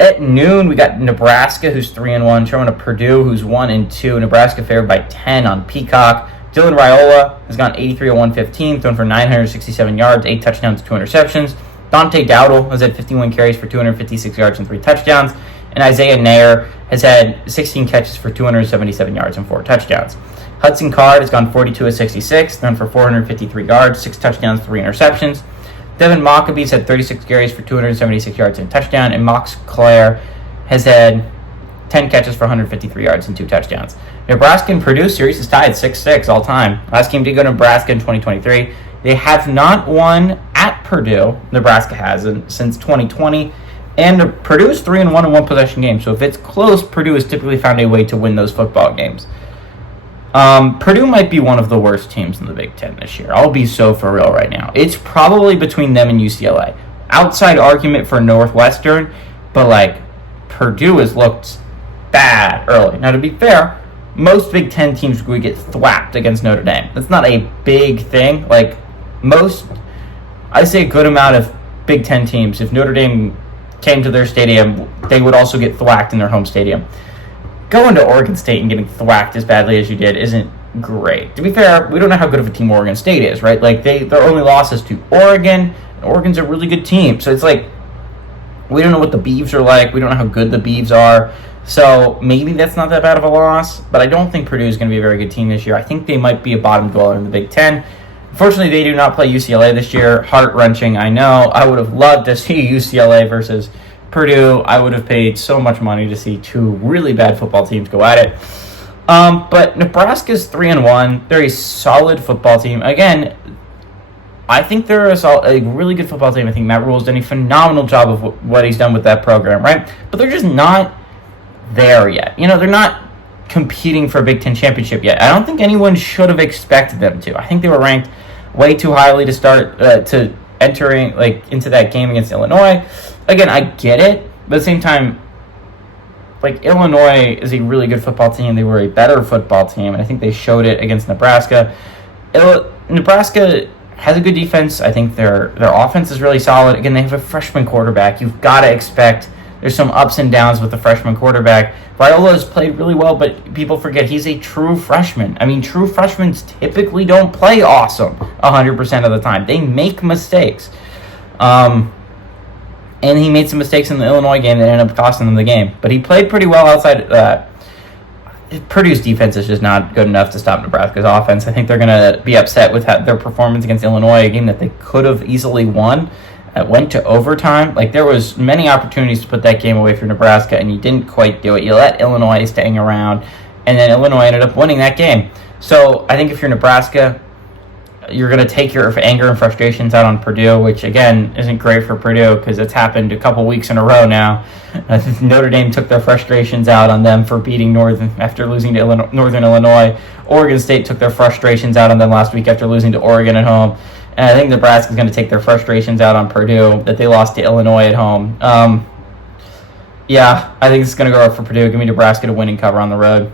At noon, we got Nebraska, who's 3-1, showing to Purdue, who's 1-2. Nebraska favored by 10 on Peacock. Dylan Raiola has gone 83 of 115, thrown for 967 yards, 8 touchdowns, 2 interceptions. Dante Dowdle has had 51 carries for 256 yards and 3 touchdowns. And Isaiah Nair has had 16 catches for 277 yards and 4 touchdowns. Hudson Card has gone 42 of 66, thrown for 453 yards, 6 touchdowns, 3 interceptions. Devin Maccabees had 36 carries for 276 yards and a touchdown, and Mox Claire has had 10 catches for 153 yards and 2 touchdowns. Nebraska and Purdue series is tied 6-6 all time. Last game did go to Nebraska in 2023. They have not won at Purdue. Nebraska hasn't since 2020. And Purdue is 3-1 in one possession game. So if it's close, Purdue has typically found a way to win those football games. Purdue might be one of the worst teams in the Big Ten this year. I'll be so for real right now. It's probably between them and UCLA. Outside argument for Northwestern, but Purdue has looked bad early. Now, to be fair, most Big Ten teams would get thwacked against Notre Dame. That's not a big thing. I say a good amount of Big Ten teams, if Notre Dame came to their stadium, they would also get thwacked in their home stadium. Going to Oregon State and getting thwacked as badly as you did isn't great. To be fair, we don't know how good of a team Oregon State is, right? Their only losses to Oregon, and Oregon's a really good team. So it's we don't know what the Beavs are like. We don't know how good the Beavs are. So maybe that's not that bad of a loss, but I don't think Purdue is going to be a very good team this year. I think they might be a bottom dweller in the Big Ten. Unfortunately, they do not play UCLA this year. Heart-wrenching, I know. I would have loved to see UCLA versus Purdue. I would have paid so much money to see 2 really bad football teams go at it. But Nebraska's 3-1. They're a solid football team. Again, I think they're a really good football team. I think Matt Rule's done a phenomenal job of what he's done with that program, right? But they're just not there yet. They're not competing for a Big Ten championship yet. I don't think anyone should have expected them to. I think they were ranked way too highly to start to entering into that game against Illinois. Again, I get it, but at the same time, Illinois is a really good football team. They were a better football team, and I think they showed it against Nebraska. Nebraska has a good defense. I think their offense is really solid. Again, they have a freshman quarterback. You've got to expect there's some ups and downs with the freshman quarterback. Raiola has played really well, but people forget he's a true freshman. I mean, true freshmen typically don't play awesome 100% of the time. They make mistakes. And he made some mistakes in the Illinois game that ended up costing them the game. But he played pretty well outside of that. Purdue's defense is just not good enough to stop Nebraska's offense. I think they're going to be upset with their performance against Illinois, a game that they could have easily won. It went to overtime. There was many opportunities to put that game away for Nebraska, and you didn't quite do it. You let Illinois hang around, and then Illinois ended up winning that game. So I think if you're Nebraska, you're going to take your anger and frustrations out on Purdue, which, again, isn't great for Purdue because it's happened a couple weeks in a row now. Notre Dame took their frustrations out on them for beating after losing to Northern Illinois. Oregon State took their frustrations out on them last week after losing to Oregon at home. And I think Nebraska's going to take their frustrations out on Purdue that they lost to Illinois at home. I think it's going to go up for Purdue. Give me Nebraska to win and cover on the road.